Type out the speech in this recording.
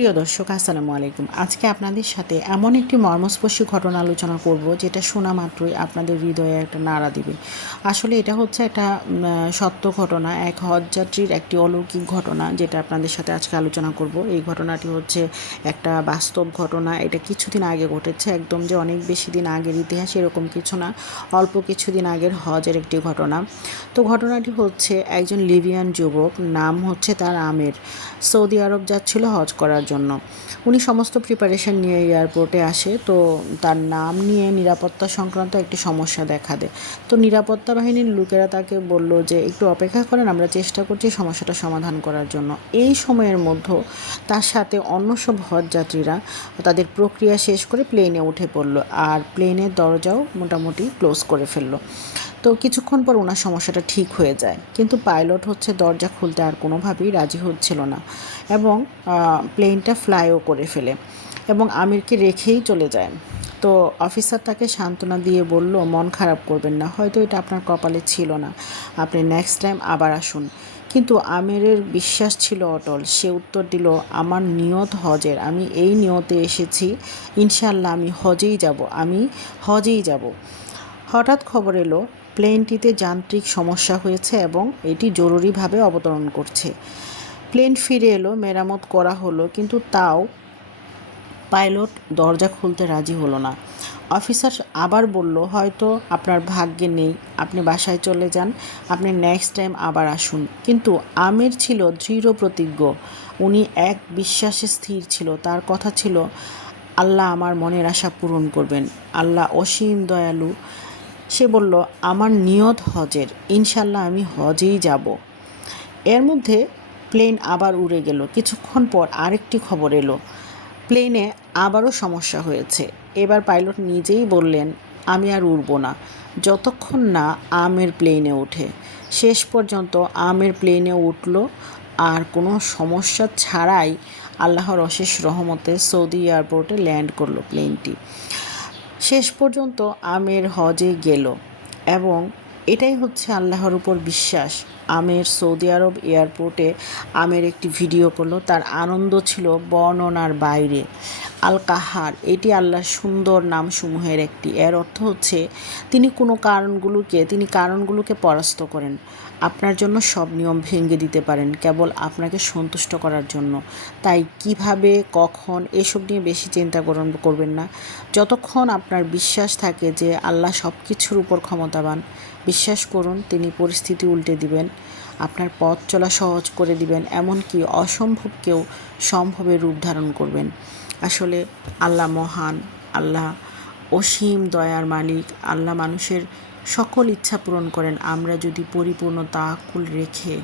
প্রিয় দর্শক, আসসালামু আলাইকুম। আজকে আপনাদের সাথে এমন একটি মর্মস্পর্শী ঘটনা আলোচনা করব, যেটা শোনা মাত্রই আপনাদের হৃদয়ে একটা নাড়া দিবে। আসলে এটা হচ্ছে একটা সত্য ঘটনা, এক হজযাত্রীর একটি অলৌকিক ঘটনা, যেটা আপনাদের সাথে আজকে আলোচনা করব। এই ঘটনাটি হচ্ছে একটা বাস্তব ঘটনা। এটা কিছুদিন আগে ঘটেছে, একদম যে অনেক বেশি দিন আগের ইতিহাস এরকম কিছু না, অল্প কিছুদিন আগের হজের একটি ঘটনা। তো ঘটনাটি হচ্ছে একজন লিবিয়ান যুবক, নাম হচ্ছে তার আমের। সৌদি আরব যাচ্ছিল হজ করার জন্য। উনি সমস্ত প্রিপারেশন নিয়ে এয়ারপোর্টে আসে, তো তার নাম নিয়ে নিরাপত্তা সংক্রান্ত একটি সমস্যা দেখা দেয়। তো নিরাপত্তা বাহিনীর লোকেরা তাকে বলল যে, একটু অপেক্ষা করেন, আমরা চেষ্টা করছি সমস্যাটা সমাধান করার জন্য। এই সময়ের মধ্যে তার সাথে অন্য সব হজ যাত্রীরা তাদের প্রক্রিয়া শেষ করে প্লেনে উঠে পড়ল। আর প্লেনের দরজাও মোটামুটি ক্লোজ করে ফেলল। তো কিছুক্ষণ পর ওনার সমস্যাটা ঠিক হয়ে যায়। কিন্তু পাইলট হচ্ছে দরজা খুলতে আর কোনোভাবেই রাজি হচ্ছিল না এবং প্লেনটা ফ্লাইও করে ফেলে এবং আমিরকে রেখেই চলে যায়। তো অফিসার তাকে সান্ত্বনা দিয়ে বলল, মন খারাপ করবেন না, হয়তো এটা আপনার কপালে ছিল না। আপনি নেক্সট টাইম আবার আসুন। কিন্তু আমিরের বিশ্বাস ছিল অটল। সে উত্তর দিল, আমার নিয়ত হজের, আমি এই নিয়তে এসেছি। ইনশাল্লাহ আমি হজেই যাব, আমি হজেই যাব। হঠাৎ খবর এলো প্লেনটিতে যান্ত্রিক সমস্যা হয়েছে এবং এটি জরুরিভাবে অবতরণ করছে। প্লেন ফিরে এলো, মেরামত করা হলো, কিন্তু তাও পাইলট দরজা খুলতে রাজি হলো না। অফিসার আবার বলল, হয়তো আপনার ভাগ্যে নেই, আপনি বাসায় চলে যান, আপনি নেক্সট টাইম আবার আসুন। কিন্তু আমির ছিল দৃঢ় প্রতিজ্ঞ। উনি এক বিশ্বাসে স্থির ছিল। তার কথা ছিল, আল্লাহ আমার মনের আশা পূরণ করবেন। আল্লাহ অসীম দয়ালু সে বলল, আমার নিয়ত হজের। ইনশাল্লাহ আমি হজেই যাব। এর মধ্যে প্লেন আবার উড়ে গেল। কিছুক্ষণ পর আরেকটি খবর এলো। প্লেনে আবারও সমস্যা হয়েছে। এবার পাইলট নিজেই বললেন, আমি আর উড়বো না। যতক্ষণ না আমের প্লেনে ওঠে। শেষ পর্যন্ত আমের প্লেনে উঠল। আর কোনো সমস্যা ছাড়াই আল্লাহর অশেষ রহমতে সৌদি এয়ারপোর্টে ল্যান্ড করল প্লেনটি। শেষ পর্যন্ত আমের হজে গেল এবং এটাই হচ্ছে আল্লাহর উপর বিশ্বাস। আমের সৌদি আরব এয়ারপোর্টে আমের একটি ভিডিও করল, তার আনন্দ ছিল বর্ণনার বাইরে। আল কাহার এটি আল্লাহর সুন্দর নামসমূহের একটি। এর অর্থ হচ্ছে, তিনি কোনো কারণগুলোকে, তিনি কারণগুলোকে পরাস্ত করেন। আপনার জন্য সব নিয়ম ভেঙে দিতে পারেন, কেবল আপনাকে সন্তুষ্ট করার জন্য। তাই কীভাবে, কখন এসব নিয়ে বেশি চিন্তা করবেন না। যতক্ষণ আপনার বিশ্বাস থাকে যে আল্লাহ সব কিছুর উপর ক্ষমতাবান, বিশ্বাস করুন, তিনি পরিস্থিতি উল্টে দিবেন, আপনার পথ চলা সহজ করে দিবেন, এমনকি অসম্ভবকেও সম্ভবে রূপ ধারণ করবেন। আসলে আল্লাহ মহান, আল্লাহ অসীম দয়ার মালিক, আল্লাহ মানুষের সকল ইচ্ছা পূরণ করেন। আমরা যদি পরিপূর্ণতা তাকুল রেখে